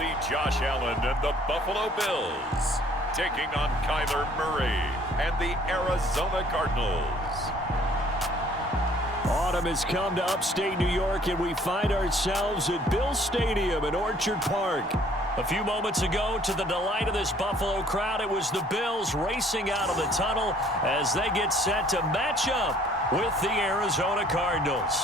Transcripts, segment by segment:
see Josh Allen and the Buffalo Bills taking on Kyler Murray and the Arizona Cardinals. Autumn has come to upstate New York, and we find ourselves at Bill Stadium in Orchard Park. A few moments ago, to the delight of this Buffalo crowd, it was the Bills racing out of the tunnel as they get set to match up with the Arizona Cardinals.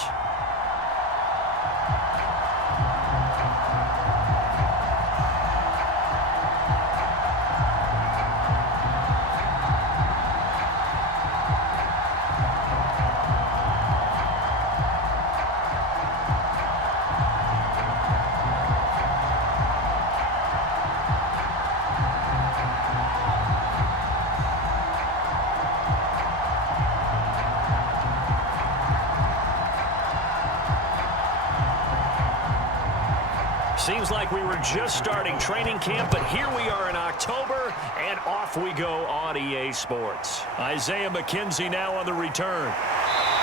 Seems like we were just starting training camp, but here we are in October, and off we go on EA Sports. Isaiah McKenzie now on the return.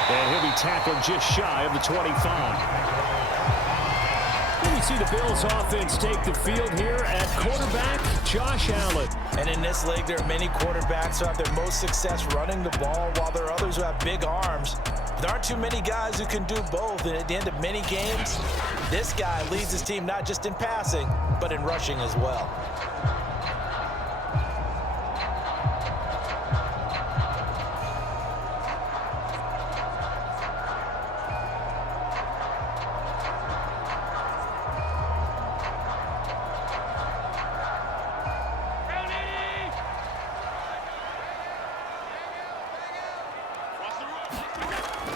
And he'll be tackled just shy of the 25. We see the Bills offense take the field here at quarterback, Josh Allen. And in this league, there are many quarterbacks who have their most success running the ball, while there are others who have big arms. There aren't too many guys who can do both, and at the end of many games, this guy leads his team not just in passing, but in rushing as well.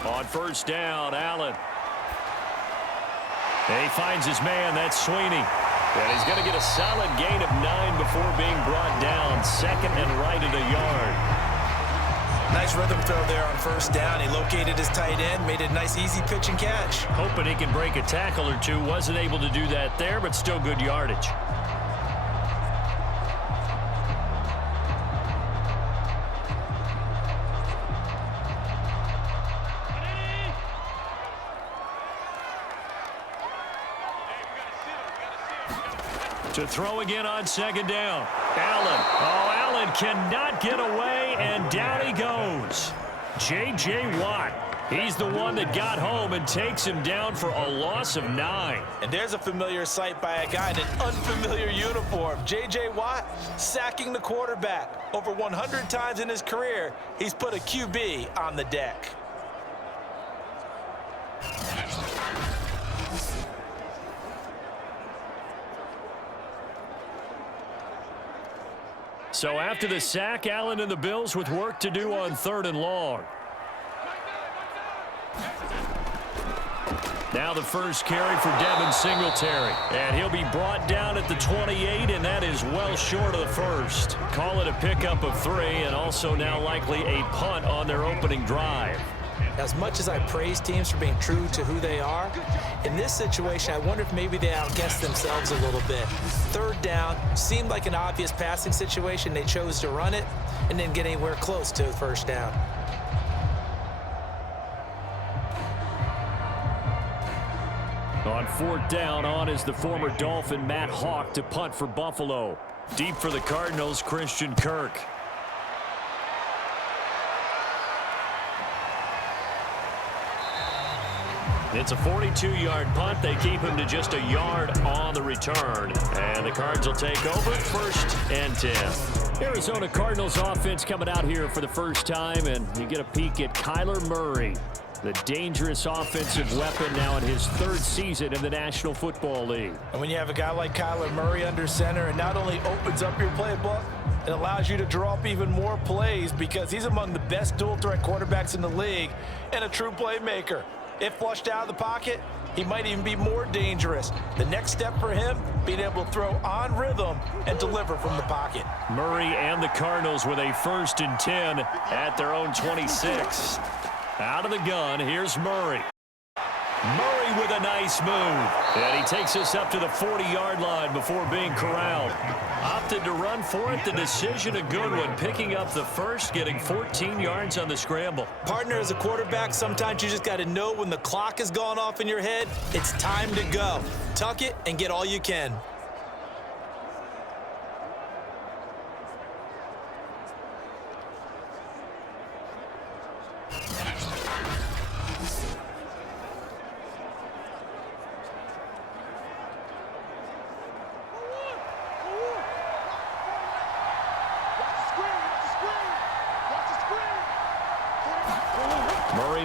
On first down, Allen. And he finds his man, that's Sweeney. And he's going to get a solid gain of 9 before being brought down. Second and right at a yard. Nice rhythm throw there on first down. He located his tight end, made a nice easy pitch and catch. Hoping he can break a tackle or two. Wasn't able to do that there, but still good yardage. To throw again on second down. Allen. Oh, Allen cannot get away, and down he goes. J.J. Watt. He's the one that got home and takes him down for a loss of 9. And there's a familiar sight by a guy in an unfamiliar uniform. J.J. Watt sacking the quarterback. Over 100 times in his career, he's put a QB on the deck. So after the sack, Allen and the Bills with work to do on 3rd and long. Now the first carry for Devin Singletary. And he'll be brought down at the 28, and that is well short of the first. Call it a pickup of 3, and also now likely a punt on their opening drive. As much as I praise teams for being true to who they are, in this situation, I wonder if maybe they outguessed themselves a little bit. 3rd down seemed like an obvious passing situation. They chose to run it and didn't get anywhere close to first down. On 4th down, on is the former Dolphin Matt Hawk to punt for Buffalo. Deep for the Cardinals, Christian Kirk. It's a 42-yard punt. They keep him to just a yard on the return. And the Cards will take over 1st and 10. Arizona Cardinals offense coming out here for the first time, and you get a peek at Kyler Murray, the dangerous offensive weapon now in his 3rd season in the National Football League. And when you have a guy like Kyler Murray under center, it not only opens up your playbook, it allows you to draw up even more plays because he's among the best dual-threat quarterbacks in the league and a true playmaker. If flushed out of the pocket, he might even be more dangerous. The next step for him, being able to throw on rhythm and deliver from the pocket. Murray and the Cardinals with a 1st and 10 at their own 26. Out of the gun, here's Murray. Murray with a nice move. And he takes us up to the 40-yard line before being corralled. Opted to run for it. The decision a good one. Picking up the first, getting 14 yards on the scramble. Partner, as a quarterback, sometimes you just got to know when the clock has gone off in your head, it's time to go. Tuck it and get all you can.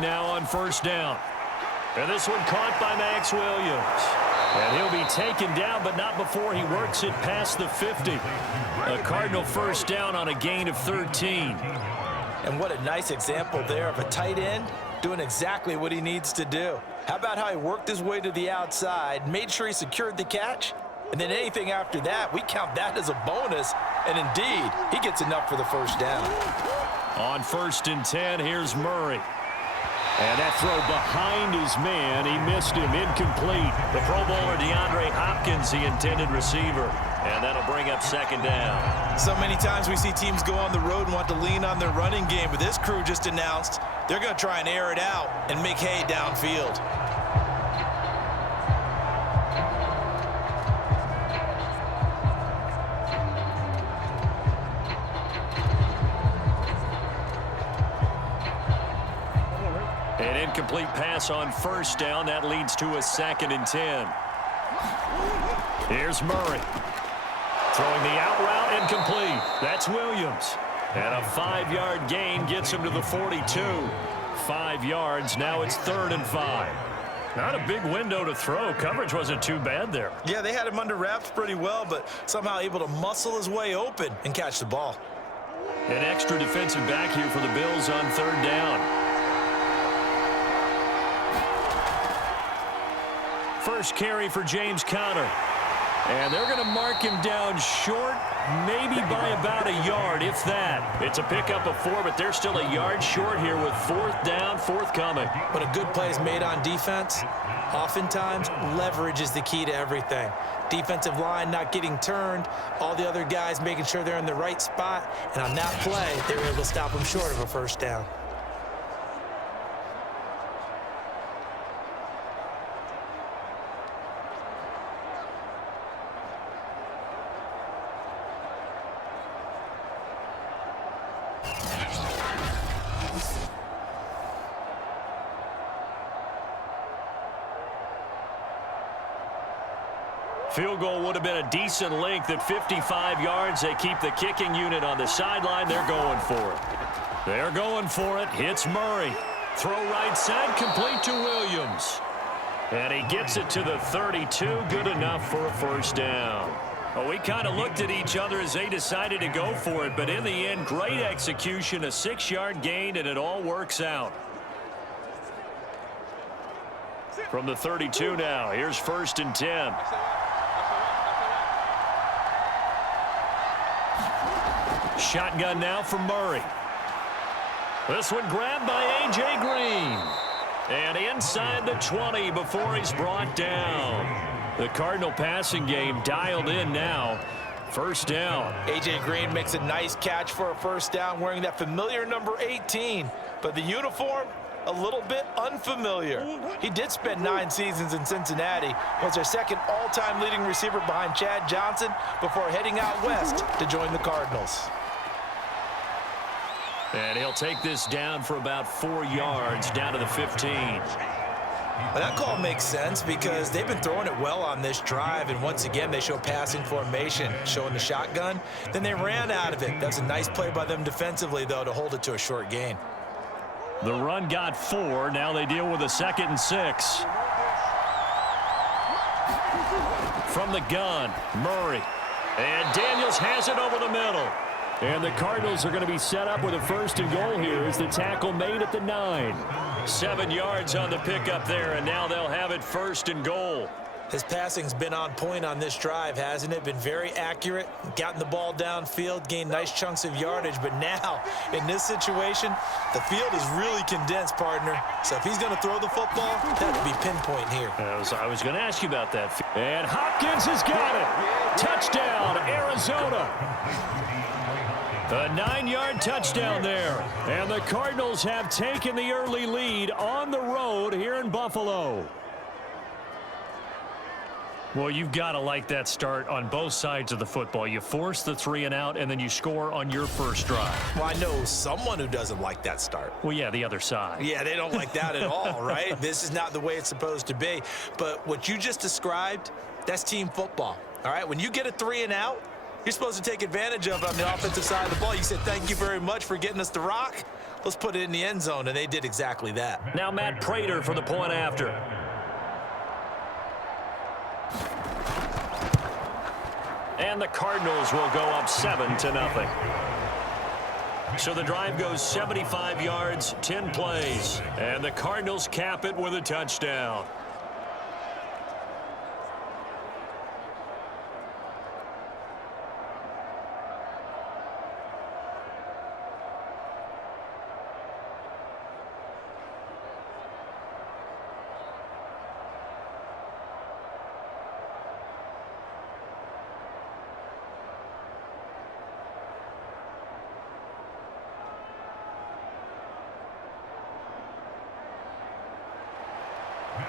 now on first down. And this one caught by Max Williams. And he'll be taken down, but not before he works it past the 50. A Cardinal first down on a gain of 13. And what a nice example there of a tight end doing exactly what he needs to do. How about how he worked his way to the outside, made sure he secured the catch, and then anything after that, we count that as a bonus. And indeed, he gets enough for the first down. On 1st and 10, here's Murray. And that throw behind his man, he missed him, incomplete. The Pro Bowler DeAndre Hopkins, the intended receiver. And that'll bring up second down. So many times we see teams go on the road and want to lean on their running game, but this crew just announced they're going to try and air it out and make hay downfield. An incomplete pass on first down. That leads to a 2nd and 10. Here's Murray. Throwing the out route incomplete. That's Williams. And a 5-yard gain gets him to the 42. 5 yards. Now it's 3rd and 5. Not a big window to throw. Coverage wasn't too bad there. Yeah, they had him under wraps pretty well, but somehow able to muscle his way open and catch the ball. An extra defensive back here for the Bills on 3rd down. First carry for James Conner. And they're going to mark him down short, maybe by about a yard, if that. It's a pickup of 4, but they're still a yard short here with 4th down, forthcoming. When a good play is made on defense, oftentimes leverage is the key to everything. Defensive line not getting turned, all the other guys making sure they're in the right spot, and on that play, they were able to stop them short of a first down. Field goal would have been a decent length at 55 yards. They keep the kicking unit on the sideline. They're going for it. They're going for it. Hits Murray. Throw right side, complete to Williams. And he gets it to the 32. Good enough for a first down. Well, we kind of looked at each other as they decided to go for it. But in the end, great execution, a 6-yard gain, and it all works out. From the 32 now, here's 1st and 10. Shotgun now for Murray. This one grabbed by A.J. Green. And inside the 20 before he's brought down. The Cardinal passing game dialed in now. First down. A.J. Green makes a nice catch for a first down wearing that familiar number 18. But the uniform, a little bit unfamiliar. He did spend 9 seasons in Cincinnati. Was their second all-time leading receiver behind Chad Johnson before heading out west to join the Cardinals. And he'll take this down for about 4 yards down to the 15. Well, that call makes sense because they've been throwing it well on this drive, and once again they show passing formation, showing the shotgun. Then they ran out of it. That's a nice play by them defensively, though, to hold it to a short gain. The run got 4. Now they deal with a 2nd and 6. From the gun, Murray. And Daniels has it over the middle. And the Cardinals are going to be set up with a 1st and goal here as the tackle made at the 9. 7 yards on the pickup there, and now they'll have it 1st and goal. His passing's been on point on this drive, hasn't it? Been very accurate, gotten the ball downfield, gained nice chunks of yardage. But now, in this situation, the field is really condensed, partner. So if he's going to throw the football, that would be pinpoint here. I was going to ask you about that. And Hopkins has got it. Touchdown, Arizona. A 9-yard touchdown there. And the Cardinals have taken the early lead on the road here in Buffalo. Well, you've got to like that start on both sides of the football. You force the 3 and out, and then you score on your first drive. Well, I know someone who doesn't like that start. Well, yeah, the other side. Yeah, they don't like that at all, right? This is not the way it's supposed to be. But what you just described, that's team football, all right? When you get a 3 and out, you're supposed to take advantage of it on the offensive side of the ball. You said, thank you very much for getting us the rock. let's put it in the end zone, and they did exactly that. Now Matt Prater for the point after. And the Cardinals will go up 7-0. So the drive goes 75 yards, 10 plays. And the Cardinals cap it with a touchdown.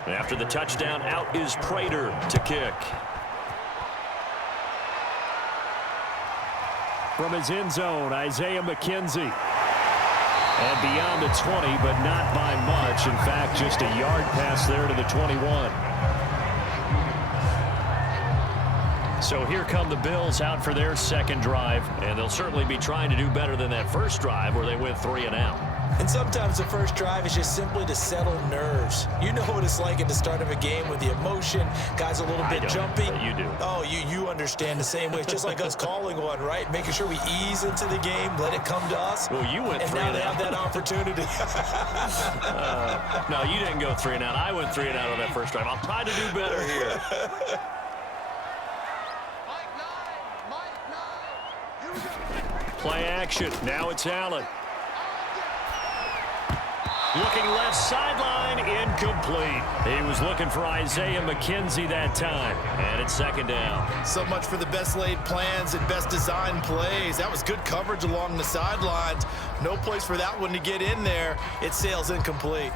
After the touchdown, out is Prater to kick. From his end zone, Isaiah McKenzie. And beyond the 20, but not by much. In fact, just a yard pass there to the 21. So here come the Bills out for their second drive, and they'll certainly be trying to do better than that first drive where they went 3 and out. And sometimes the first drive is just simply to settle nerves. You know what it's like at the start of a game with the emotion, guys a little bit jumpy. You do. Oh, you understand the same way. It's just like us calling one, right? Making sure we ease into the game, let it come to us. Well, you went 3 and out. And now out. they have that opportunity. No, you didn't go 3 and out. I went 3 and out on that first drive. I'll try to do better here. Play action. Now it's Allen. Looking left sideline, incomplete. He was looking for Isaiah McKenzie that time, and it's second down. So much for the best laid plans and best designed plays. That was good coverage along the sidelines. No place for that one to get in there. It sails incomplete.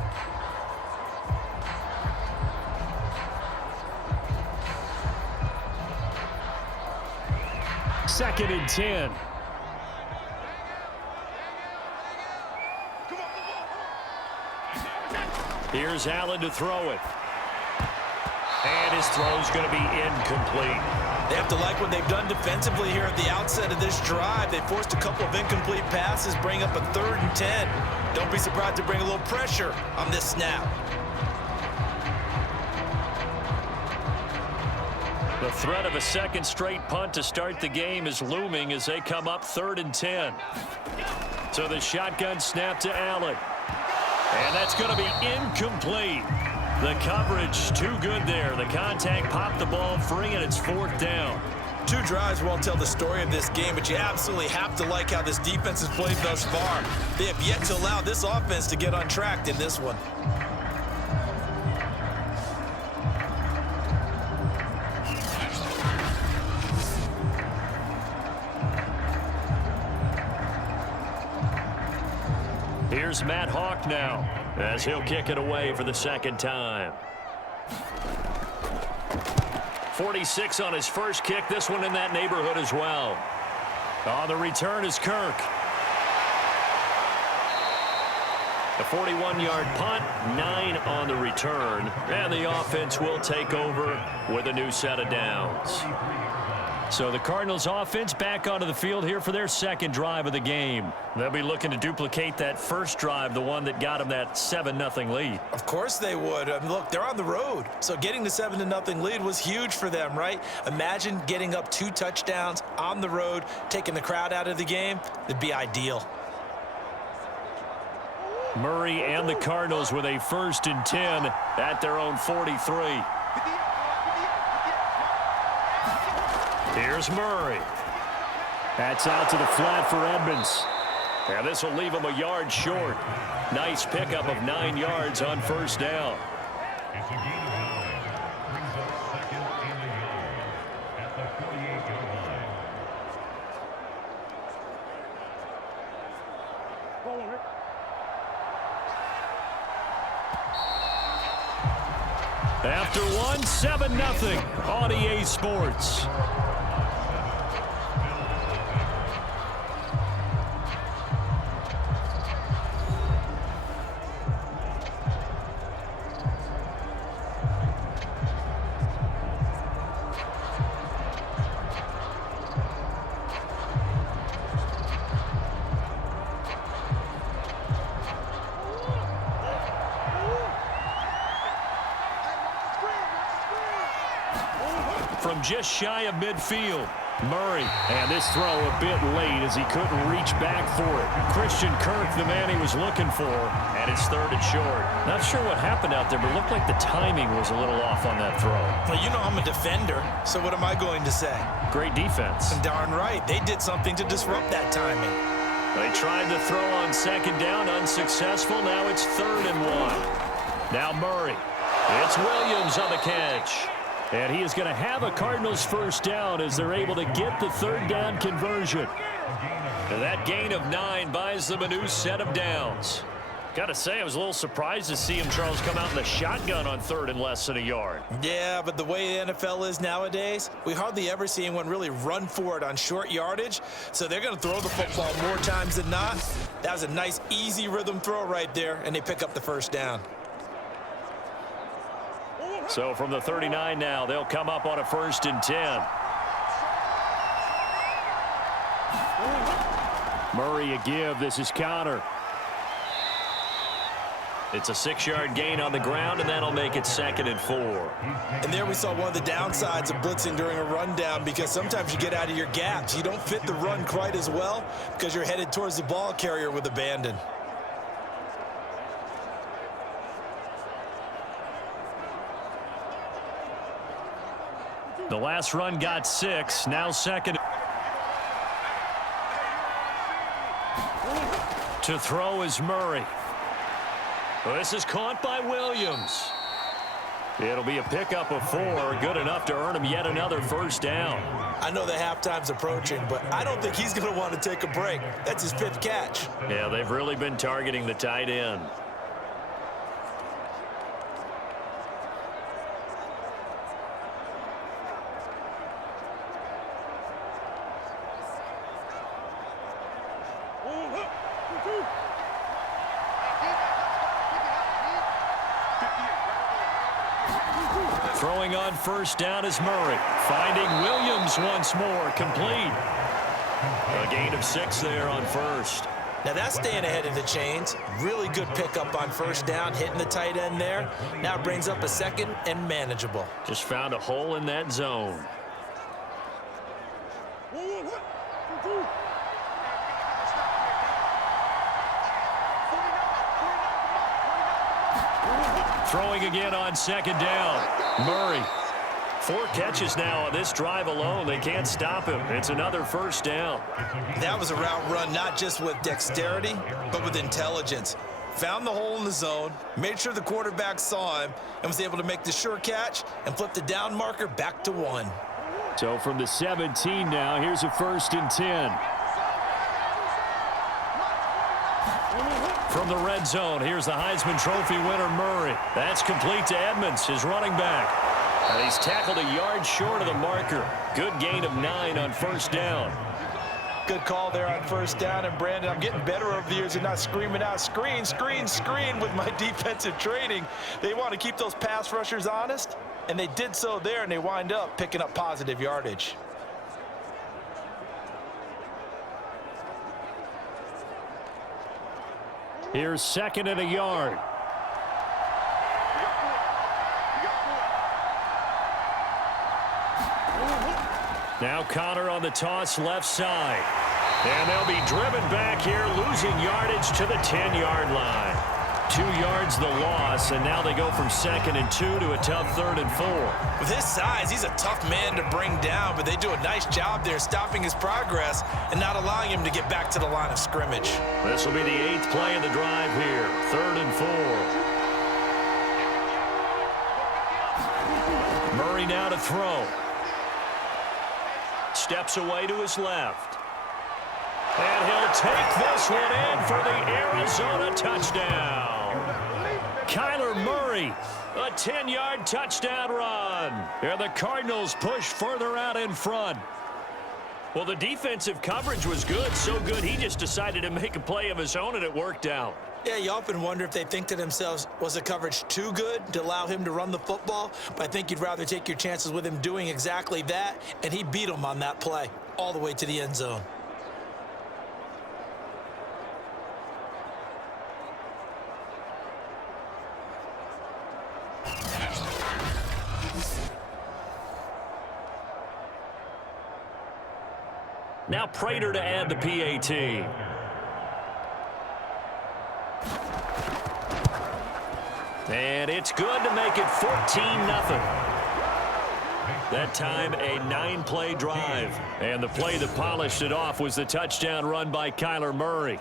Second and 10. Here's Allen to throw it. And his throw's going to be incomplete. They have to like what they've done defensively here at the outset of this drive. They forced a couple of incomplete passes, bring up a 3rd and 10. Don't be surprised to bring a little pressure on this snap. The threat of a second straight punt to start the game is looming as they come up 3rd and 10. So the shotgun snap to Allen. And that's going to be incomplete. The coverage too good there. The contact popped the ball free, and it's 4th down. 2 drives won't tell the story of this game, but you absolutely have to like how this defense has played thus far. They have yet to allow this offense to get untracked in this one. Here's Matt Hawk now as he'll kick it away for the second time. 46 on his first kick. This one in that neighborhood as well. On the return is Kirk. A 41-yard punt, 9 on the return. And the offense will take over with a new set of downs. So the Cardinals offense back onto the field here for their second drive of the game. They'll be looking to duplicate that first drive, the one that got them that 7-0 lead. Of course they would. I mean, look, they're on the road. So getting the 7-0 lead was huge for them, right? Imagine getting up 2 touchdowns on the road, taking the crowd out of the game. It'd be ideal. Murray and the Cardinals with a 1st and 10 at their own 43. Here's Murray. That's out to the flat for Edmonds. And this will leave him a yard short. Nice pickup of 9 yards on 1st down. It's a gain of 9. Brings up 2nd and a yard at the 48-yard line. After one, 7-0 on EA Sports. from just shy of midfield. Murray, and this throw a bit late as he couldn't reach back for it. Christian Kirk, the man he was looking for, and it's 3rd and short. Not sure what happened out there, but it looked like the timing was a little off on that throw. Well, you know I'm a defender, so what am I going to say? Great defense. Darn right. They did something to disrupt that timing. They tried to throw on 2nd down, unsuccessful. Now it's 3rd and 1. Now Murray. It's Williams on the catch. And he is going to have a Cardinals 1st down as they're able to get the 3rd down conversion. And that gain of 9 buys them a new set of downs. Got to say, I was a little surprised to see him, Charles, come out in the shotgun on 3rd and less than a yard. Yeah, but the way the NFL is nowadays, we hardly ever see anyone really run for it on short yardage. So they're going to throw the football more times than not. That was a nice, easy rhythm throw right there, and they pick up the 1st down. So from the 39 now, they'll come up on a 1st and 10. Murray a give. This is Connor. It's a 6-yard gain on the ground, and that'll make it 2nd and 4. And there we saw one of the downsides of blitzing during a rundown, because sometimes you get out of your gaps. You don't fit the run quite as well because you're headed towards the ball carrier with abandon. The last run got 6. Now 2nd. To throw is Murray. Well, this is caught by Williams. It'll be a pickup of 4, good enough to earn him yet another 1st down. I know the halftime's approaching, but I don't think he's going to want to take a break. That's his 5th catch. Yeah, they've really been targeting the tight end. Throwing on 1st down is Murray. Finding Williams once more, complete. A gain of 6 there on 1st. Now that's staying ahead of the chains. Really good pickup on 1st down, hitting the tight end there. Now it brings up a 2nd and manageable. Just found a hole in that zone. Throwing again on 2nd down. Murray. 4 catches now on this drive alone. They can't stop him. It's another 1st down. That was a route run not just with dexterity, but with intelligence. Found the hole in the zone, made sure the quarterback saw him, and was able to make the sure catch and flip the down marker back to 1. So from the 17 now, here's a 1st and 10. From the red zone, here's the Heisman Trophy winner, Murray. That's complete to Edmonds, his running back. And he's tackled a yard short of the marker. Good gain of 9 on 1st down. Good call there on 1st down. And, Brandon, I'm getting better over the years and not screaming out, screen, screen, screen with my defensive training. They want to keep those pass rushers honest, and they did so there, and they wind up picking up positive yardage. Here's 2nd and a yard. Now Connor on the toss left side. And they'll be driven back here, losing yardage to the 10-yard line. 2 yards the loss, and now they go from 2nd and 2 to a tough 3rd and 4. With his size, he's a tough man to bring down, but they do a nice job there stopping his progress and not allowing him to get back to the line of scrimmage. This will be the 8th play of the drive here, 3rd and 4. Murray now to throw. Steps away to his left. And he'll take this one in for the Arizona touchdown. Kyler Murray, a 10-yard touchdown run. And the Cardinals push further out in front. Well, the defensive coverage was good, so good he just decided to make a play of his own, and it worked out. Yeah, you often wonder if they think to themselves, was the coverage too good to allow him to run the football? But I think you'd rather take your chances with him doing exactly that, and he beat him on that play all the way to the end zone. Now Prater to add the PAT. And it's good to make it 14-0. That time, a 9-play drive. And the play that polished it off was the touchdown run by Kyler Murray.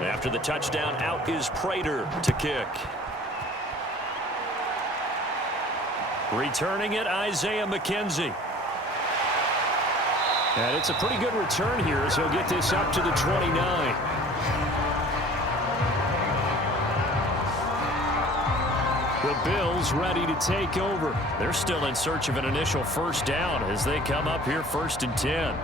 After the touchdown, out is Prater to kick. Returning it, Isaiah McKenzie. And it's a pretty good return here as he'll get this up to the 29. The Bills ready to take over. They're still in search of an initial first down as they come up here 1st and 10.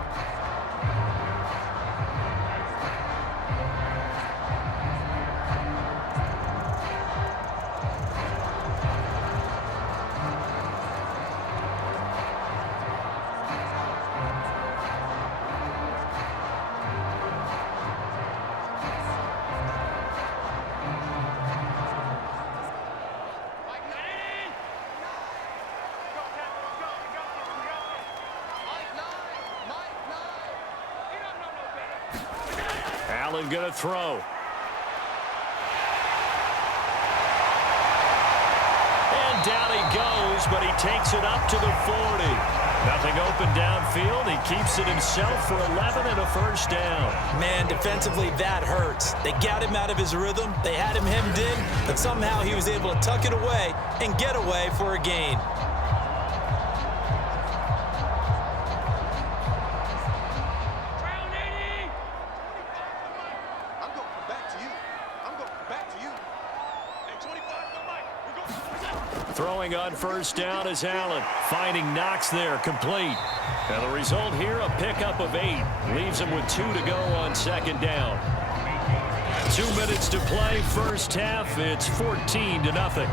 Allen going to throw. And down he goes, but he takes it up to the 40. Nothing open downfield. He keeps it himself for 11 and a first down. Man, defensively, that hurts. They got him out of his rhythm. They had him hemmed in, but somehow he was able to tuck it away and get away for a gain. Throwing on first down is Allen. Finding Knox there, complete. And the result here, a pickup of 8. Leaves him with 2 to go on second down. 2 minutes to play, first half. It's 14-0.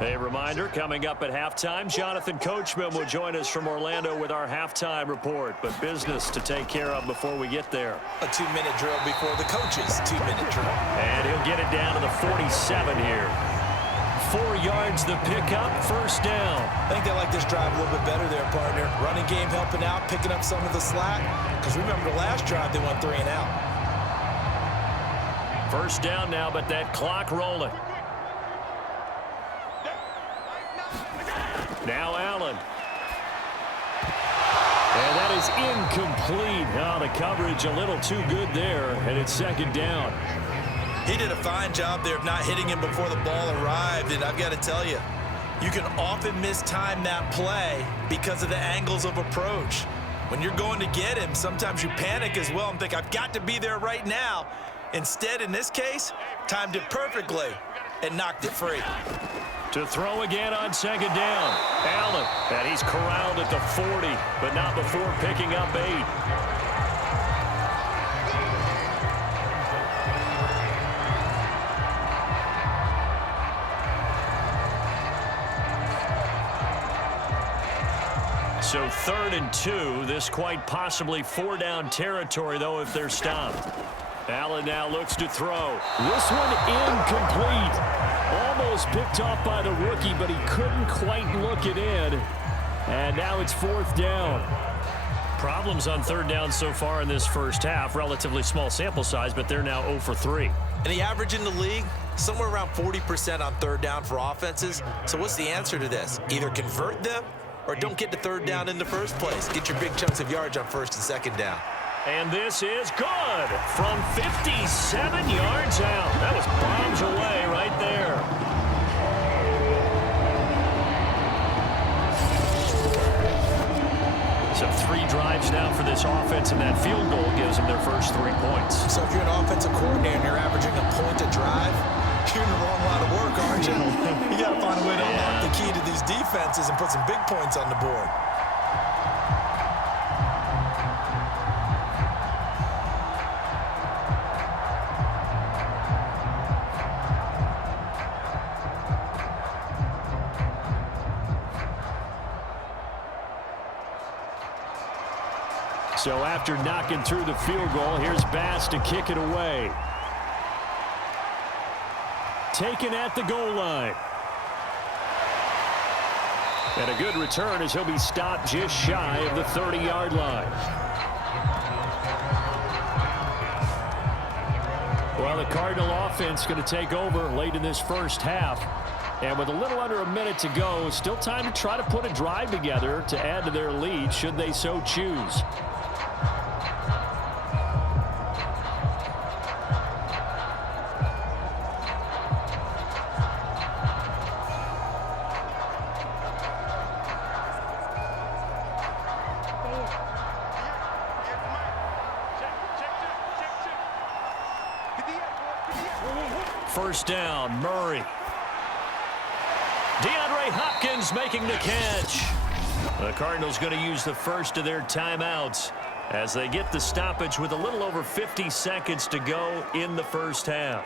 A reminder, coming up at halftime, Jonathan Coachman will join us from Orlando with our halftime report. But business to take care of before we get there. A 2-minute drill before the coach's 2-minute drill. And he'll get it down to the 47 here. 4 yards the pickup, first down. I think they like this drive a little bit better there, partner. Running game helping out, picking up some of the slack. Because remember the last drive, they went 3 and out. First down now, but that clock rolling. Now Allen. And that is incomplete. Now the coverage a little too good there, and it's second down. He did a fine job there of not hitting him before the ball arrived, and I've got to tell you, you can often mistime that play because of the angles of approach. When you're going to get him, sometimes you panic as well and think, I've got to be there right now. Instead, in this case, timed it perfectly and knocked it free. To throw again on second down. Allen, and he's corralled at the 40, but not before picking up 8. So 3rd and 2, this quite possibly 4-down territory, though, if they're stopped. Allen now looks to throw. This one incomplete. Almost picked off by the rookie, but he couldn't quite look it in. And now it's 4th down. Problems on 3rd down so far in this first half. Relatively small sample size, but they're now 0 for 3. And the average in the league, somewhere around 40% on 3rd down for offenses. So what's the answer to this? Either convert them or don't get to 3rd down in the first place. Get your big chunks of yards on 1st and 2nd down. And this is good from 57 yards out. That was bombs away right there. So 3 drives now for this offense, and that field goal gives them their first 3 points. So if you're an offensive coordinator and you're averaging a point a drive, You're in the wrong line of work, aren't you? You got to find a way to unlock the key to these defenses and put some big points on the board. So after knocking through the field goal, here's Bass to kick it away. Taken at the goal line. And a good return as he'll be stopped just shy of the 30-yard line. Well, the Cardinal offense going to take over late in this first half. And with a little under a minute to go, still time to try to put a drive together to add to their lead should they so choose. First down, Murray. DeAndre Hopkins making the catch. The Cardinals going to use the first of their timeouts as they get the stoppage with a little over 50 seconds to go in the first half.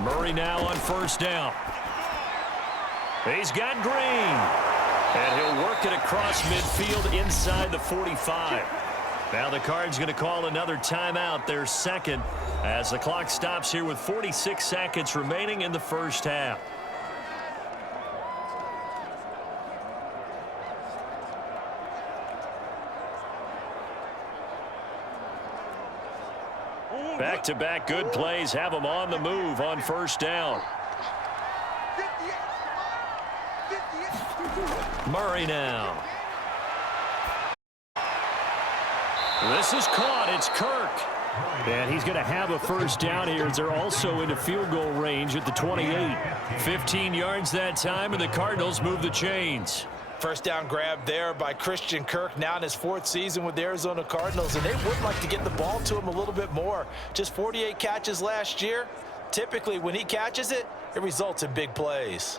Murray now on first down. He's got Green. And he'll work it across midfield inside the 45. Now the Cards going to call another timeout, their second, as the clock stops here with 46 seconds remaining in the first half. Back-to-back good plays have them on the move on first down. Murray now. This is caught. It's Kirk. And he's going to have a first down here as they're also into field goal range at the 28. 15 yards that time, and the Cardinals move the chains. First down grab there by Christian Kirk, now in his 4th season with the Arizona Cardinals, and they would like to get the ball to him a little bit more. Just 48 catches last year. Typically, when he catches it, it results in big plays.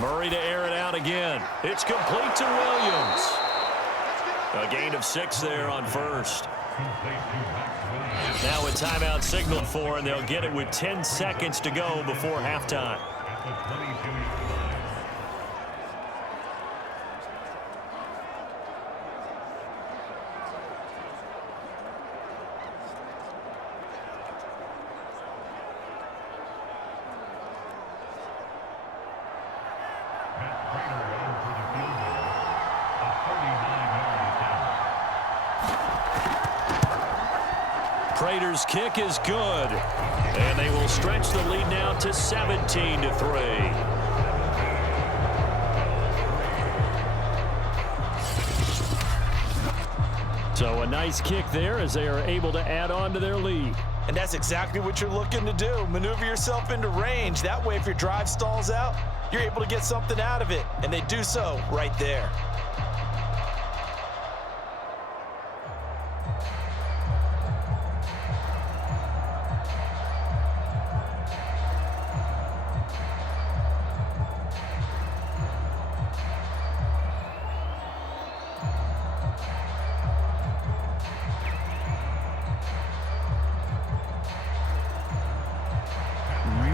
Murray to air it out again. It's complete to Williams. A gain of 6 there on first. Now a timeout signaled for, and they'll get it with 10 seconds to go before halftime. Prater's kick is good, and they will stretch the lead now to 17-3. So a nice kick there as they are able to add on to their lead. And that's exactly what you're looking to do. Maneuver yourself into range. That way, if your drive stalls out, you're able to get something out of it. And they do so right there.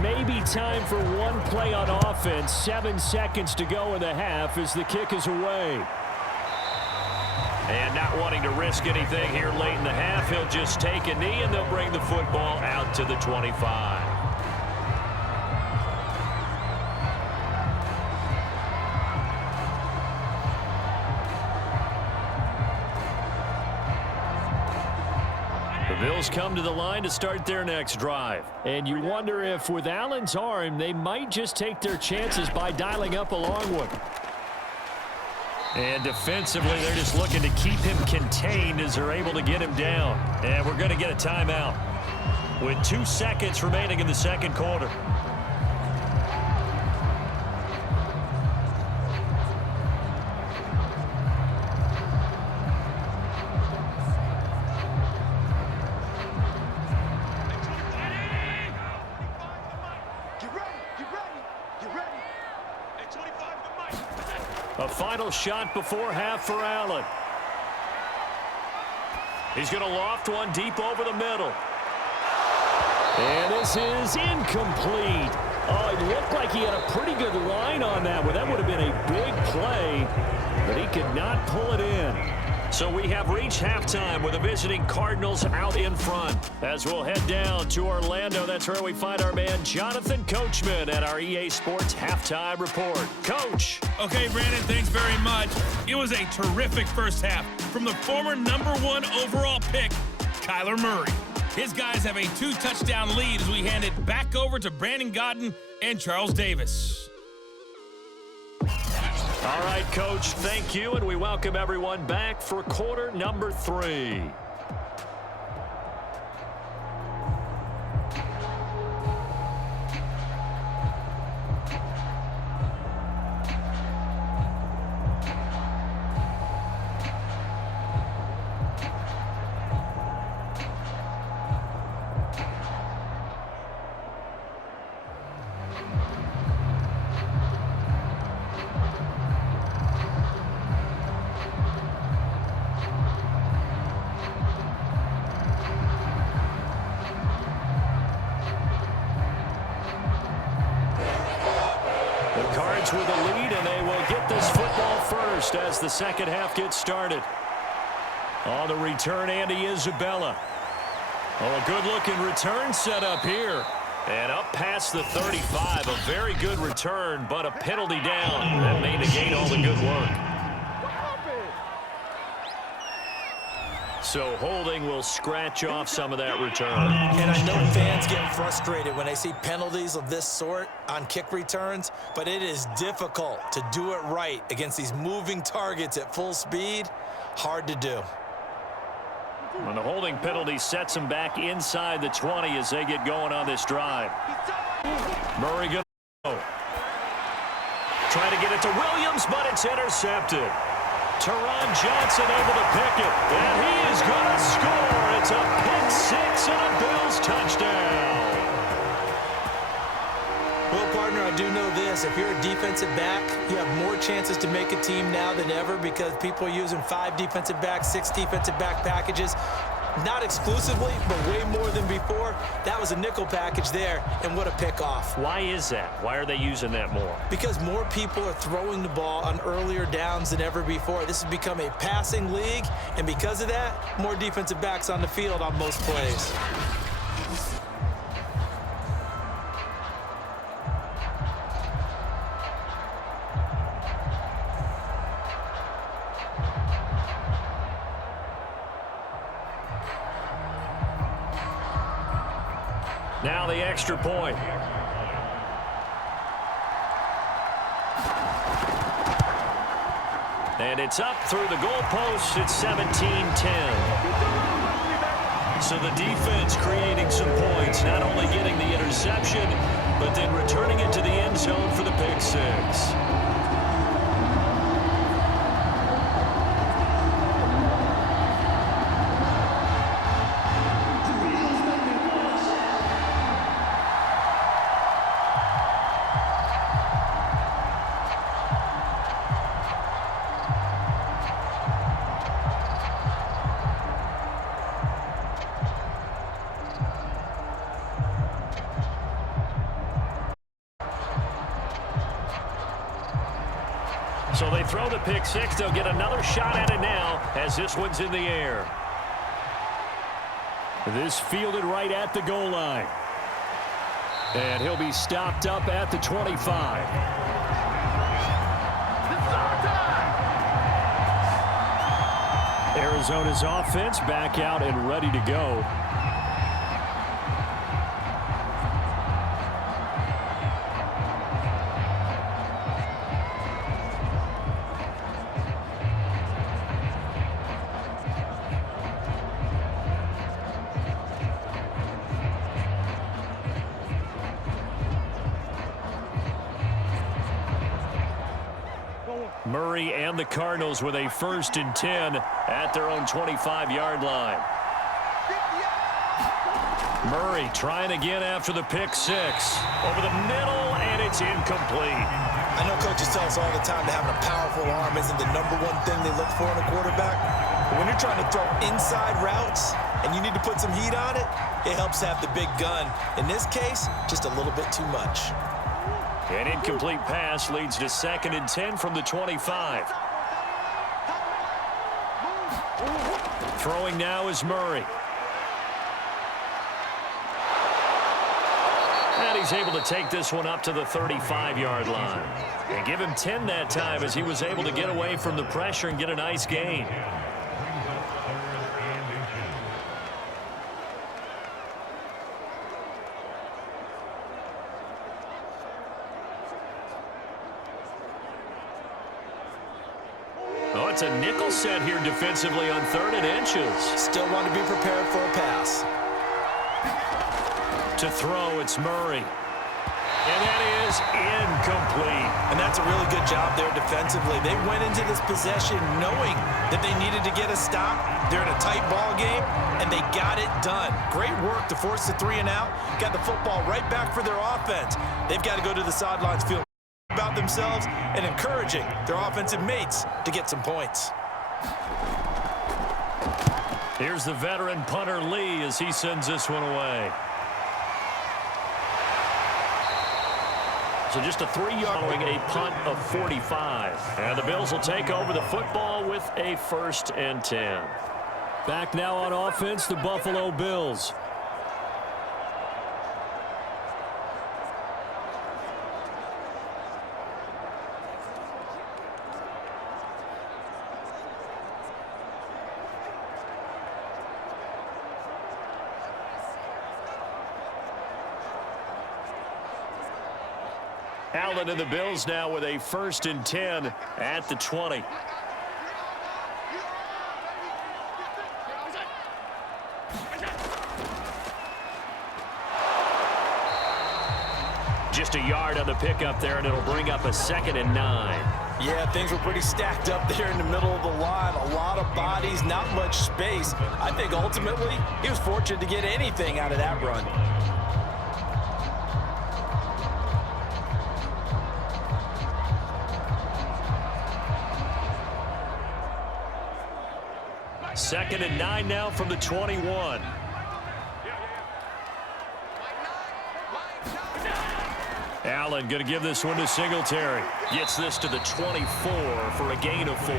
Maybe time for one play on offense. 7 seconds to go in the half as the kick is away. And not wanting to risk anything here late in the half, he'll just take a knee and they'll bring the football out to the 25. Bills come to the line to start their next drive. And you wonder if with Allen's arm, they might just take their chances by dialing up a long one. And defensively, they're just looking to keep him contained as they're able to get him down. And we're going to get a timeout with 2 seconds remaining in the second quarter. A final shot before half for Allen. He's going to loft one deep over the middle. And this is incomplete. Oh, it looked like he had a pretty good line on that one. That would have been a big play, but he could not pull it in. So we have reached halftime with the visiting Cardinals out in front. As we'll head down to Orlando, that's where we find our man Jonathan Coachman at our EA Sports Halftime Report. Coach. Okay, Brandon, thanks very much. It was a terrific first half from the former #1 overall pick, Kyler Murray. His guys have a 2-touchdown lead as we hand it back over to Brandon Gaudin and Charles Davis. All right, Coach, thank you, and we welcome everyone back for quarter number 3. With the lead, and they will get this football first as the second half gets started. On the return, Andy Isabella. Oh, a good-looking return set up here. And up past the 35, a very good return, but a penalty down. That may negate all the good work. So holding will scratch off some of that return. And I know fans get frustrated when they see penalties of this sort on kick returns, but it is difficult to do it right against these moving targets at full speed. Hard to do. When the holding penalty sets them back inside the 20 as they get going on this drive. Murray going to go. Trying to get it to Williams, but it's intercepted. Teron Johnson able to pick it, and he is going to score. It's a pick six and a Bills touchdown. Well, partner, I do know this. If you're a defensive back, you have more chances to make a team now than ever because people are using 5 defensive backs, 6 defensive back packages. Not exclusively, but way more than before. That was a nickel package there, and what a pickoff. Why is that? Why are they using that more? Because more people are throwing the ball on earlier downs than ever before. This has become a passing league, and because of that, more defensive backs on the field on most plays. Now the extra point. And it's up through the goalposts. It's 17-10. So the defense creating some points, not only getting the interception, but then returning it to the end zone for the pick six. So they throw the pick six. They'll get another shot at it now as this one's in the air. This fielded right at the goal line. And he'll be stopped up at the 25. Arizona's offense back out and ready to go. Murray and the Cardinals with a 1st and 10 at their own 25-yard line. Murray trying again after the pick six. Over the middle, and it's incomplete. I know coaches tell us all the time that having a powerful arm isn't the #1 thing they look for in a quarterback. But when you're trying to throw inside routes and you need to put some heat on it, it helps to have the big gun. In this case, just a little bit too much. An incomplete pass leads to 2nd and 10 from the 25. Throwing now is Murray. And he's able to take this one up to the 35-yard line. And give him 10 that time as he was able to get away from the pressure and get a nice gain. Oh, it's a nickel set here defensively on 3rd and inches. Still want to be prepared for a pass. To throw, it's Murray. And that is incomplete. And that's a really good job there defensively. They went into this possession knowing that they needed to get a stop. They're in a tight ball game, and they got it done. Great work to force the 3 and out. Got the football right back for their offense. They've got to go to the sidelines feeling about themselves and encouraging their offensive mates to get some points. Here's the veteran punter Lee as he sends this one away. So just a 3-yard following a punt of 45. And the Bills will take over the football with a 1st and 10. Back now on offense, the Buffalo Bills. Allen and the Bills now with a 1st and 10 at the 20. Just a yard on the pickup there, and it'll bring up a 2nd and 9. Yeah, things were pretty stacked up there in the middle of the line. A lot of bodies, not much space. I think ultimately he was fortunate to get anything out of that run. 2nd and 9 now from the 21. Allen going to give this one to Singletary. Gets this to the 24 for a gain of 4.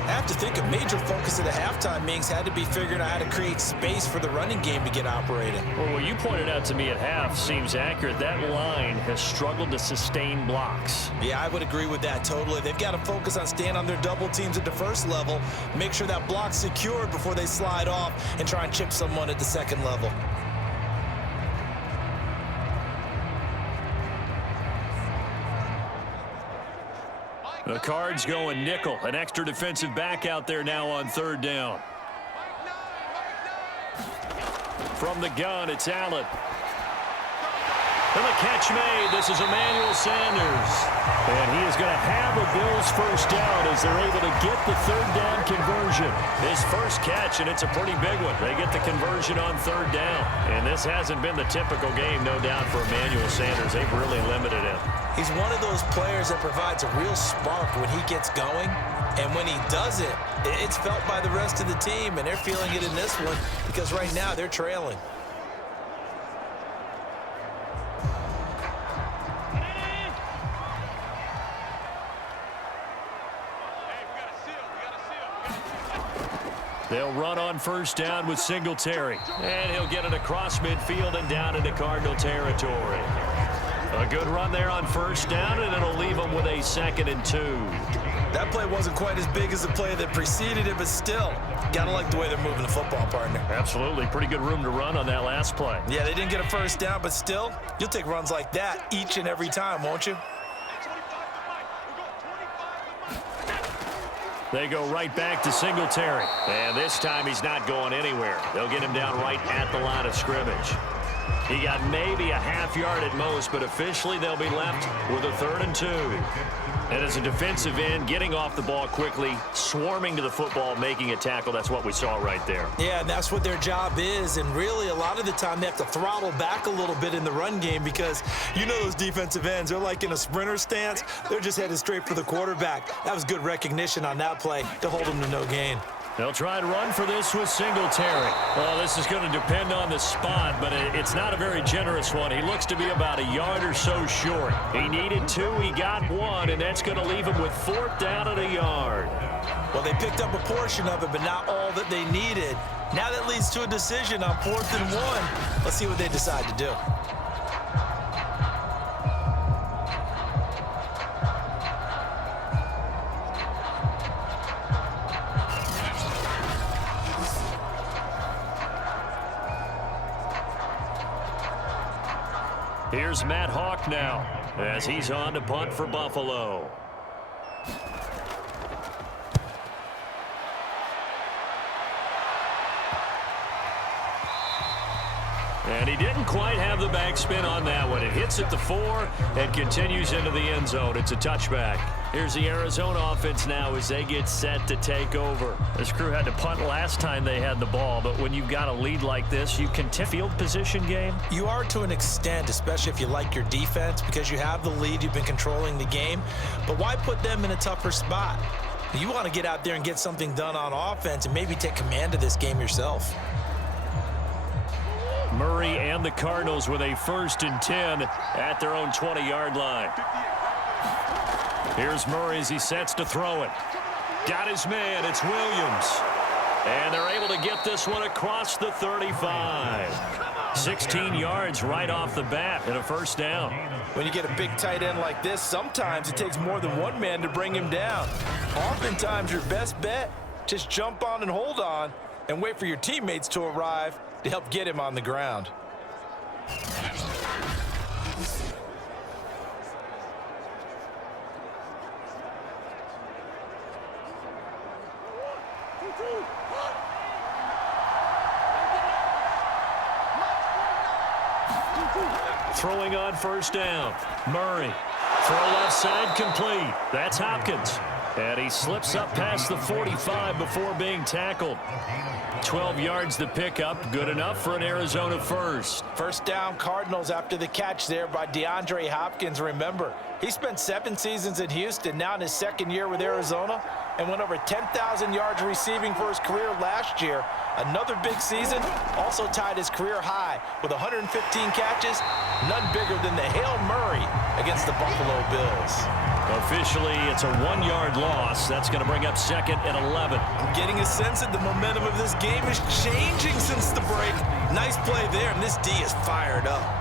I have to think a major focus of the halftime meetings had to be figuring out how to create space for the running game to get operating. Well, what you pointed out to me at half seems accurate. That line has struggled to sustain blocks. Yeah, I would agree with that totally. They've got to focus on staying on their double teams at the first level, make sure that block's secured before they slide off and try and chip someone at the second level. The Cards going nickel. An extra defensive back out there now on 3rd down. From the gun, it's Allen. And the catch made. This is Emmanuel Sanders. And he is going to have a Bills 1st down as they're able to get the 3rd down conversion. His first catch, and it's a pretty big one. They get the conversion on 3rd down. And this hasn't been the typical game, no doubt, for Emmanuel Sanders. They've really limited him. He's one of those players that provides a real spark when he gets going. And when he does it, it's felt by the rest of the team, and they're feeling it in this one because right now they're trailing. They'll run on 1st down with Singletary. And he'll get it across midfield and down into Cardinal territory. A good run there on 1st down, and it'll leave them with a 2nd and 2. That play wasn't quite as big as the play that preceded it, but still, gotta like the way they're moving the football, partner. Absolutely. Pretty good room to run on that last play. Yeah, they didn't get a first down, but still, you'll take runs like that each and every time, won't you? They go right back to Singletary. And this time he's not going anywhere. They'll get him down right at the line of scrimmage. He got maybe a half yard at most, but officially they'll be left with a 3rd and 2. And as a defensive end, getting off the ball quickly, swarming to the football, making a tackle, that's what we saw right there. Yeah, and that's what their job is. And really, a lot of the time, they have to throttle back a little bit in the run game because you know those defensive ends, they're like in a sprinter stance. They're just headed straight for the quarterback. That was good recognition on that play to hold them to no gain. They'll try and run for this with Singletary. Well, this is going to depend on the spot, but it's not a very generous one. He looks to be about a yard or so short. He needed 2, he got 1, and that's going to leave him with 4th down at a yard. Well, they picked up a portion of it, but not all that they needed. Now that leads to a decision on 4th and 1. Let's see what they decide to do. Here's Matt Hawk now as he's on to punt for Buffalo. And he didn't quite have the backspin on that one. It hits at the 4 and continues into the end zone. It's a touchback. Here's the Arizona offense now as they get set to take over. This crew had to punt last time they had the ball, but when you've got a lead like this, you can field position game. You are to an extent, especially if you like your defense, because you have the lead, you've been controlling the game. But why put them in a tougher spot? You want to get out there and get something done on offense and maybe take command of this game yourself. Murray and the Cardinals with a 1st and 10 at their own 20-yard line. Here's Murray as he sets to throw it. Got his man. It's Williams. And they're able to get this one across the 35. 16 yards right off the bat and a 1st down. When you get a big tight end like this, sometimes it takes more than one man to bring him down. Oftentimes, your best bet, just jump on and hold on and wait for your teammates to arrive to help get him on the ground. Throwing on 1st down. Murray. Throw left side complete. That's Hopkins. And he slips up past the 45 before being tackled. 12 yards the pickup. Good enough for an Arizona 1st. 1st down Cardinals after the catch there by DeAndre Hopkins. Remember, he spent 7 seasons in Houston, now in his 2nd year with Arizona, and went over 10,000 yards receiving for his career last year. Another big season, also tied his career high with 115 catches, none bigger than the Hail Murray against the Buffalo Bills. Officially, it's a 1-yard loss. That's going to bring up 2nd and 11. I'm getting a sense that the momentum of this game is changing since the break. Nice play there, and this D is fired up.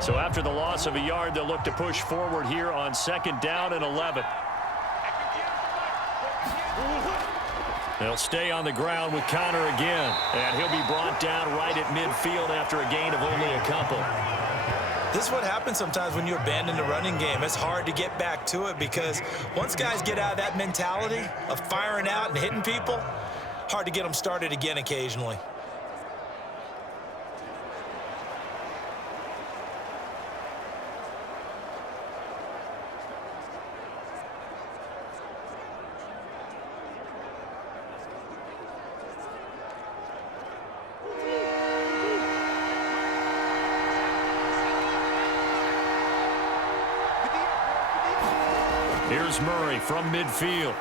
So after the loss of a yard, they'll look to push forward here on 2nd down and 11. They'll stay on the ground with Connor again, and he'll be brought down right at midfield after a gain of only a couple. This is what happens sometimes when you abandon the running game. It's hard to get back to it because once guys get out of that mentality of firing out and hitting people, hard to get them started again occasionally. Here's Murray from midfield.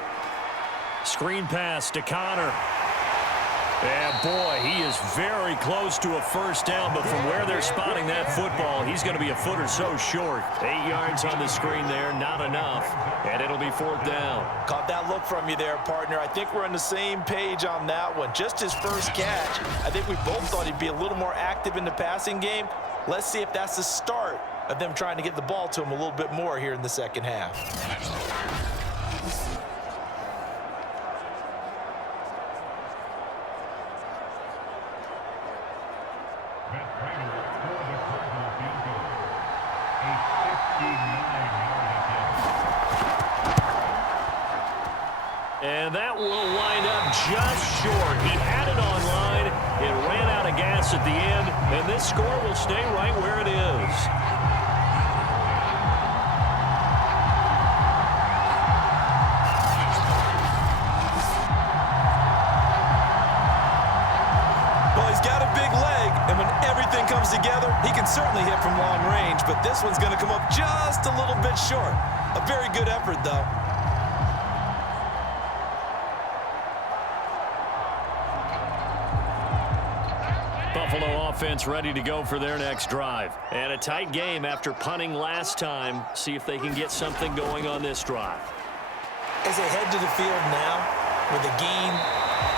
Screen pass to Connor. And boy, he is very close to a first down, but from where they're spotting that football, he's going to be a foot or so short. 8 yards on the screen there, not enough, and it'll be fourth down. Caught that look from you there, partner. I think we're on the same page on that one. Just his first catch, I think we both thought he'd be a little more active in the passing game. Let's see if that's the start of them trying to get the ball to him a little bit more here in the second half. And that will wind up just short. He had it on line. It ran out of gas at the end, and this score will stay right where it is. Well, he's got a big leg, and when everything comes together, he can certainly hit from long range, but this one's going to come up just a little bit short. A very good effort, though. Buffalo offense ready to go for their next drive. And a tight game after punting last time. See if they can get something going on this drive. As they head to the field now, with the game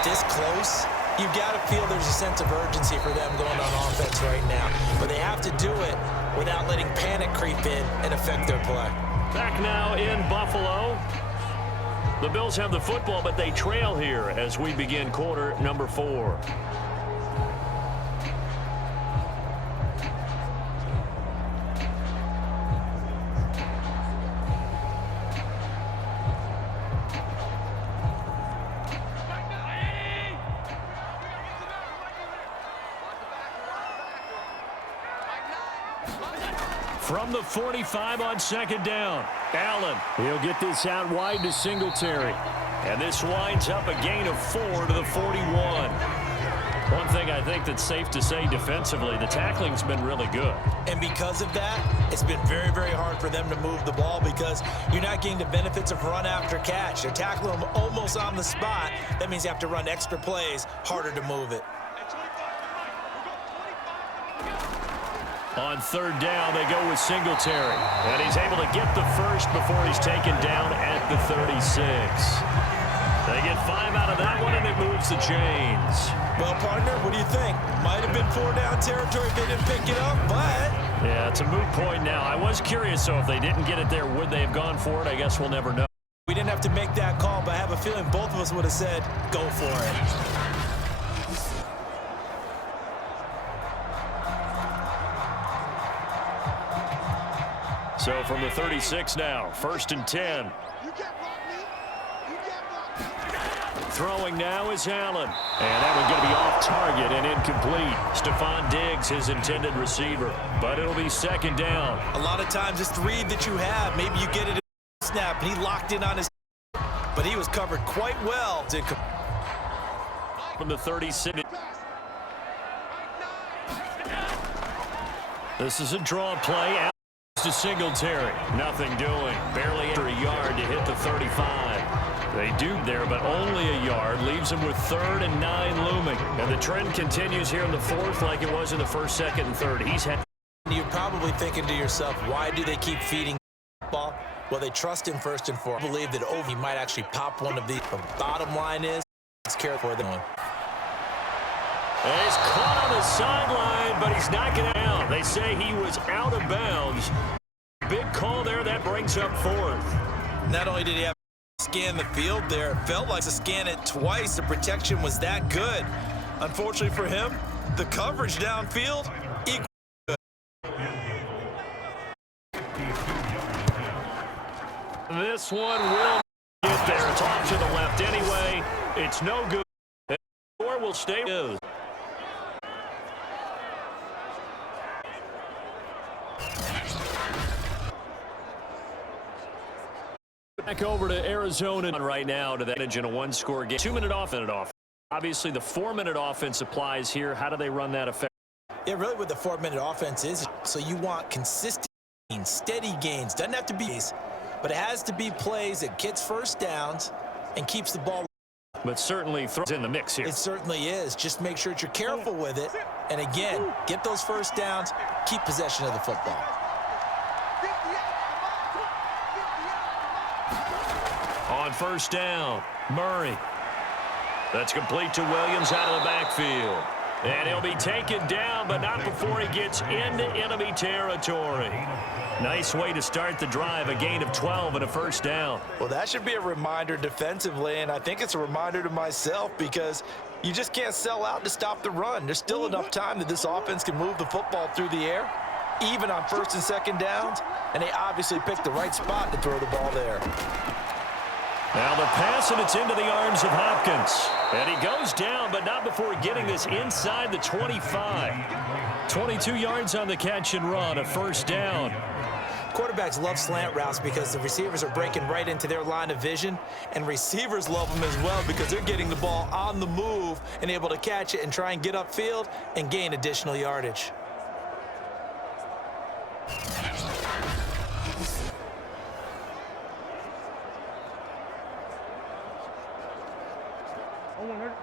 this close, you've got to feel there's a sense of urgency for them going on offense right now. But they have to do it without letting panic creep in and affect their play. Back now in Buffalo. The Bills have the football, but they trail here as we begin quarter number 4. From the 45 on second down, Allen. He'll get this out wide to Singletary. And this winds up a gain of 4 to the 41. One thing I think that's safe to say defensively, the tackling's been really good. And because of that, it's been very, very hard for them to move the ball because you're not getting the benefits of run after catch. They're tackling them almost on the spot. That means you have to run extra plays, harder to move it. On third down, they go with Singletary. And he's able to get the first before he's taken down at the 36. They get 5 out of that one, and it moves the chains. Well, partner, what do you think? Might have been 4-down territory if they didn't pick it up, but... Yeah, it's a moot point now. I was curious, so if they didn't get it there, would they have gone for it? I guess we'll never know. We didn't have to make that call, but I have a feeling both of us would have said, go for it. So from the 36 now, 1st and 10. Throwing now is Allen. And that one going to be off target and incomplete. Stephon Diggs, his intended receiver. But it'll be second down. A lot of times it's the read that you have. Maybe you get it in a snap, and he locked in on his... But he was covered quite well. From the 36. This is a draw play. To Singletary. Nothing doing. Barely under a yard to hit the 35. They do there, but only a yard. Leaves them with 3rd and 9 looming. And the trend continues here in the 4th like it was in the 1st, 2nd, and 3rd. He's had. You're probably thinking to yourself, why do they keep feeding the ball? Well, they trust him first and foremost. I believe that he might actually pop one of these. The bottom line is, let's care for them. And he's caught on the sideline, but he's not going to out. They say he was out of bounds. Big call there. That brings up 4th. Not only did he have to scan the field there, it felt like to scan it twice. The protection was that good. Unfortunately for him, the coverage downfield equal good. This one will get there. It's off to the left anyway. It's no good. The score will stay. Back over to Arizona right now to that in a 1-score game. 2-minute off. Obviously, the 4-minute offense applies here. How do they run that effect? Yeah, really what the 4-minute offense is. So you want consistent, steady gains. Doesn't have to be, but it has to be plays that gets first downs and keeps the ball. but certainly throws in the mix here. It certainly is. Just make sure that you're careful with it. And again, get those first downs, keep possession of the football. On first down, Murray. That's complete to Williams out of the backfield. And he'll be taken down, but not before he gets into enemy territory. Nice way to start the drive, a gain of 12 and a first down. Well, that should be a reminder defensively, and I think it's a reminder to myself because you just can't sell out to stop the run. There's still enough time that this offense can move the football through the air, even on first and second downs, and they obviously picked the right spot to throw the ball there. Now the pass, and it's into the arms of Hopkins. And he goes down, but not before getting this inside the 25. 22 yards on the catch and run, a first down. Quarterbacks love slant routes because the receivers are breaking right into their line of vision, and receivers love them as well because they're getting the ball on the move and able to catch it and try and get upfield and gain additional yardage.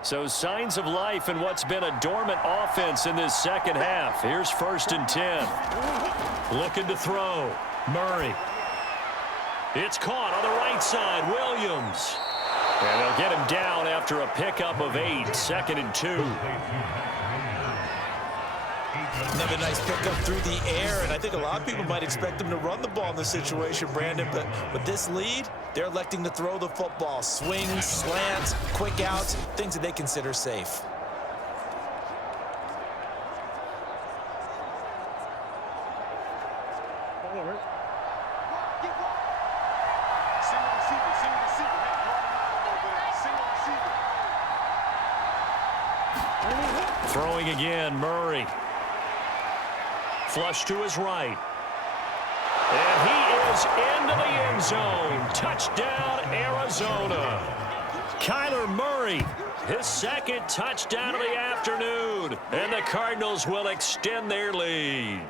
So signs of life in what's been a dormant offense in this second half. Here's first and 10. Looking to throw. Murray. It's caught on the right side. Williams. And they'll get him down after a pickup of 8. Second and 2. Another nice pickup through the air, and I think a lot of people might expect them to run the ball in this situation, Brandon, but with this lead, they're electing to throw the football. Swings, slants, quick outs, things that they consider safe. Throwing again, Murray. Flush to his right. And he is into the end zone. Touchdown, Arizona. Kyler Murray, his second touchdown of the afternoon. And the Cardinals will extend their lead.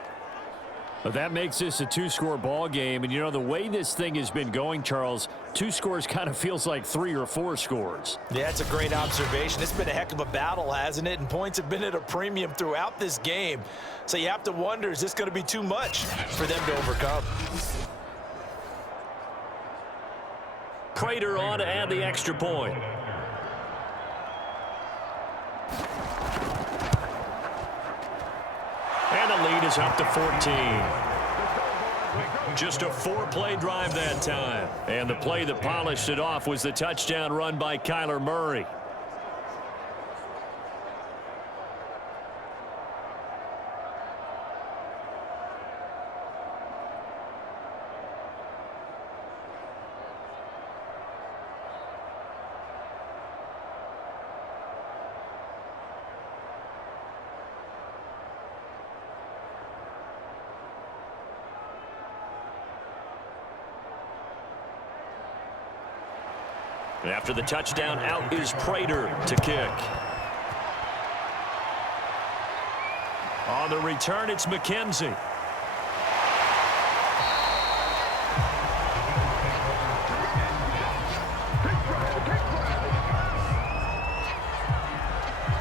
But that makes this a two-score ball game. And, you know, the way this thing has been going, Charles, 2 scores kind of feels like 3 or 4 scores. Yeah, that's a great observation. It's been a heck of a battle, hasn't it? And points have been at a premium throughout this game. So you have to wonder, is this going to be too much for them to overcome? Prater on to add the extra point. And the lead is up to 14. Just a 4-play drive that time. And the play that polished it off was the touchdown run by Kyler Murray. After the touchdown, out is Prater to kick. On the return, it's McKenzie.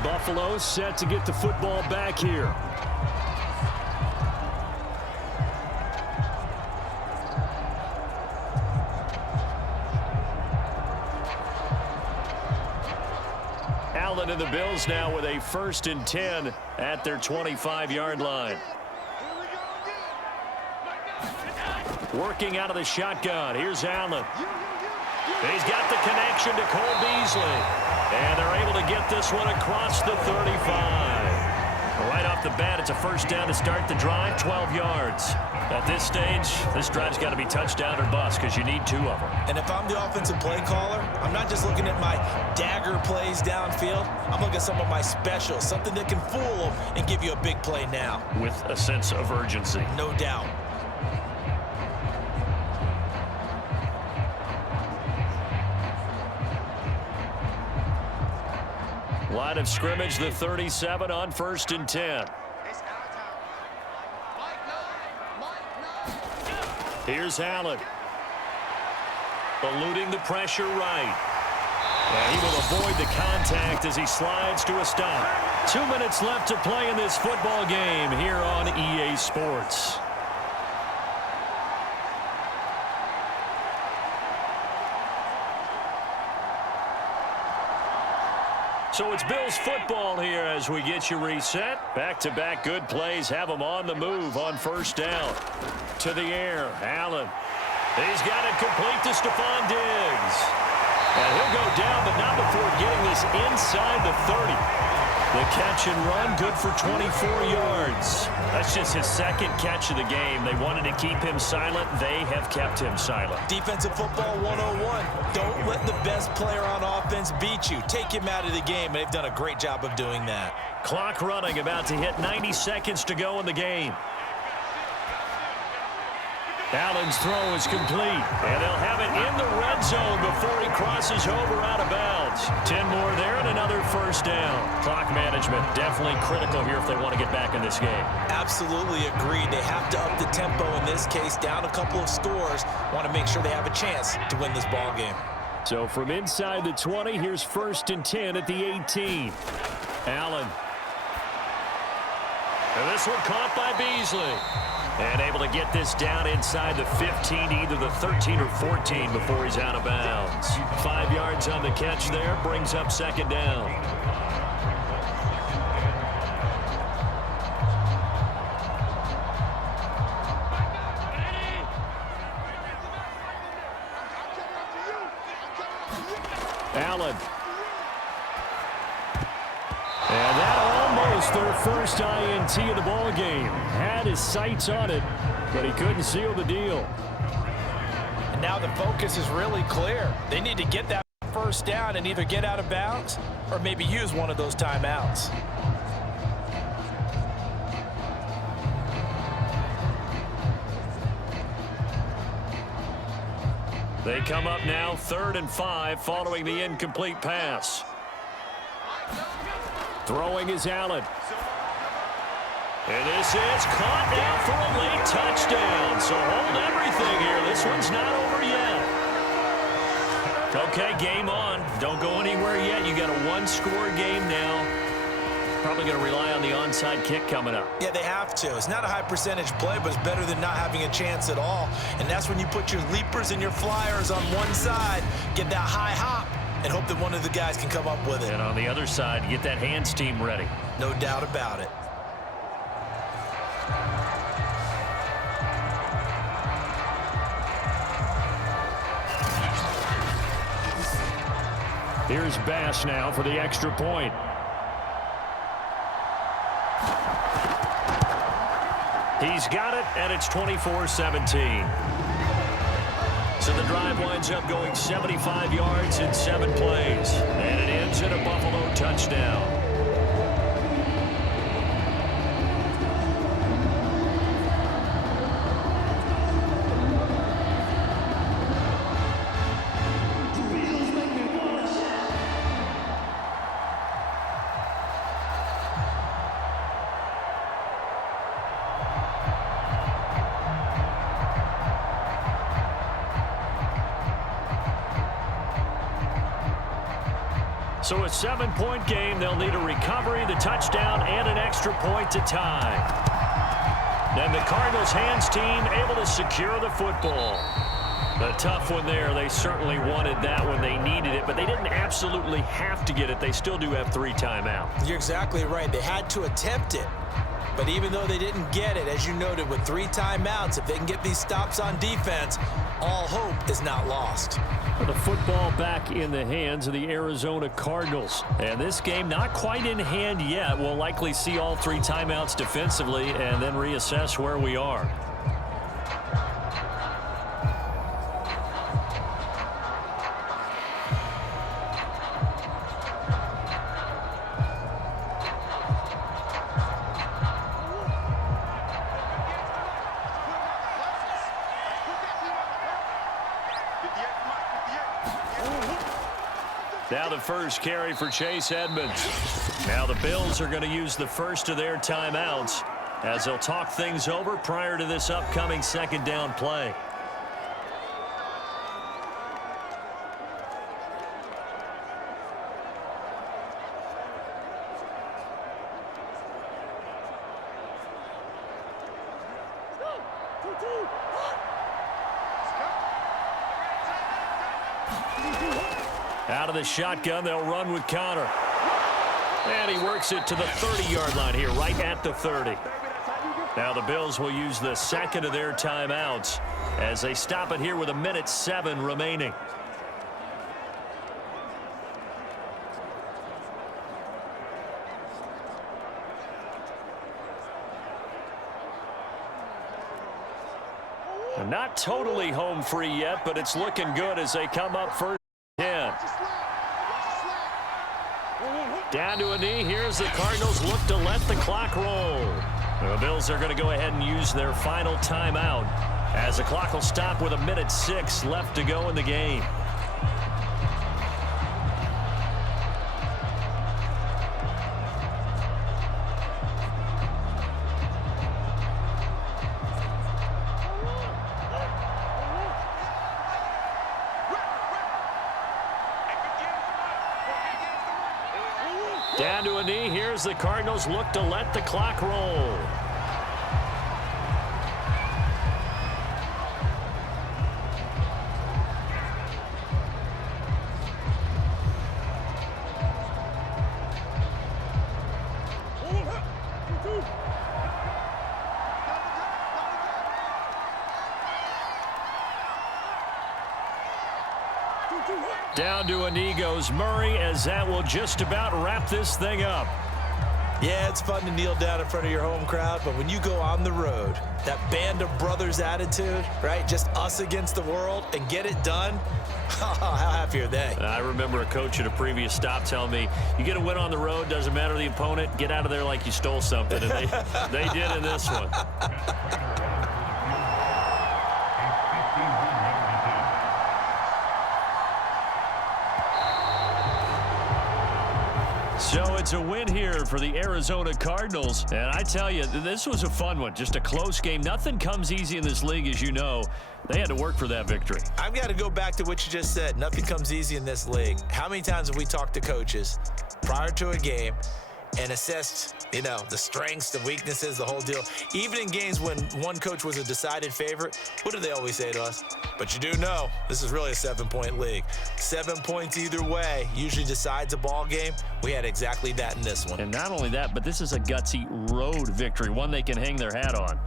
Buffalo set to get the football back here. And the Bills now with a first and 10 at their 25-yard line. Working out of the shotgun. Here's Allen. He's got the connection to Cole Beasley. And they're able to get this one across the 35. Right off the bat, it's a first down to start the drive, 12 yards. At this stage, this drive's got to be touchdown or bust because you need 2 of them. And if I'm the offensive play caller, I'm not just looking at my dagger plays downfield. I'm looking at some of my specials, something that can fool them and give you a big play now. With a sense of urgency. No doubt. Line of scrimmage, the 37 on first and 10. Here's Allen. Eluding the pressure right. And he will avoid the contact as he slides to a stop. 2 minutes left to play in this football game here on EA Sports. So it's Bills football here as we get you reset. Back-to-back good plays have them on the move on first down. To the air, Allen. He's got it complete to Stephon Diggs. And he'll go down, but not before getting this inside the 30. The catch and run, good for 24 yards. That's just his second catch of the game. They wanted to keep him silent. They have kept him silent. Defensive football 101. Don't let the best player on offense beat you. Take him out of the game. They've done a great job of doing that. Clock running, about to hit 90 seconds to go in the game. Allen's throw is complete, and they'll have it in the red zone before he crosses over out of bounds. 10 more there and another first down. Clock management definitely critical here if they want to get back in this game. Absolutely agreed. They have to up the tempo in this case, down a couple of scores. Want to make sure they have a chance to win this ball game. So from inside the 20, here's 1st and 10 at the 18. Allen. And this one caught by Beasley. And able to get this down inside the 15, either the 13 or 14 before he's out of bounds. 5 yards on the catch there, brings up second down. Allen. And that almost their first INT of the ball game. Had his sights on it, but he couldn't seal the deal. And now the focus is really clear. They need to get that first down and either get out of bounds or maybe use one of those timeouts. They come up now 3rd and 5 following the incomplete pass. Throwing is Allen. And this is caught now for a late touchdown. So hold everything here. This one's not over yet. Okay, game on. Don't go anywhere yet. You got a one-score game now. Probably going to rely on the onside kick coming up. Yeah, they have to. It's not a high percentage play, but it's better than not having a chance at all. And that's when you put your leapers and your flyers on one side, get that high hop, and hope that one of the guys can come up with it. And on the other side, get that hands team ready. No doubt about it. Here's Bass now for the extra point. He's got it, and it's 24-17. So the drive winds up going 75 yards in 7 plays. And it ends in a Buffalo touchdown. So a 7-point game. They'll need a recovery, the touchdown, and an extra point to tie. Then the Cardinals hands team able to secure the football. A tough one there. They certainly wanted that when they needed it, but they didn't absolutely have to get it. They still do have 3 timeouts. You're exactly right. They had to attempt it. But even though they didn't get it, as you noted, with 3 timeouts, if they can get these stops on defense, all hope is not lost. The football back in the hands of the Arizona Cardinals. And this game not quite in hand yet. We'll likely see all 3 timeouts defensively and then reassess where we are. Now the first carry for Chase Edmonds. Now the Bills are going to use the first of their timeouts as they'll talk things over prior to this upcoming second down play. Out of the shotgun, they'll run with Connor. And he works it to the 30-yard line here, right at the 30. Now the Bills will use the second of their timeouts as they stop it here with 1:07 remaining. Not totally home free yet, but it's looking good as they come up first and 10. Down to a knee. Here's the Cardinals look to let the clock roll. The Bills are going to go ahead and use their final timeout as the clock will stop with 1:06 left to go in the game. Down to a knee. Here's the Cardinals look to let the clock roll. Down to a knee goes Murray as that will just about wrap this thing up. Yeah, it's fun to kneel down in front of your home crowd, but when you go on the road, that band of brothers attitude, right? Just us against the world and get it done. How happy are they? I remember a coach at a previous stop telling me, you get a win on the road, doesn't matter the opponent, get out of there like you stole something. And they did in this one. So it's a win here for the Arizona Cardinals. And I tell you, this was a fun one. Just a close game. Nothing comes easy in this league, as you know. They had to work for that victory. I've got to go back to what you just said. Nothing comes easy in this league. How many times have we talked to coaches prior to a game and assessed, the strengths, the weaknesses, the whole deal? Even in games when one coach was a decided favorite, what do they always say to us? But you do know this is really a 7-point league. 7 points either way usually decides a ball game. We had exactly that in this one. And not only that, but this is a gutsy road victory, one they can hang their hat on.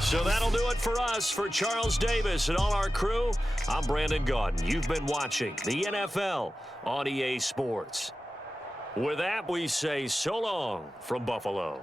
So that'll do it for us. For Charles Davis and all our crew, I'm Brandon Gaudin. You've been watching the NFL on EA Sports. With that, we say so long from Buffalo.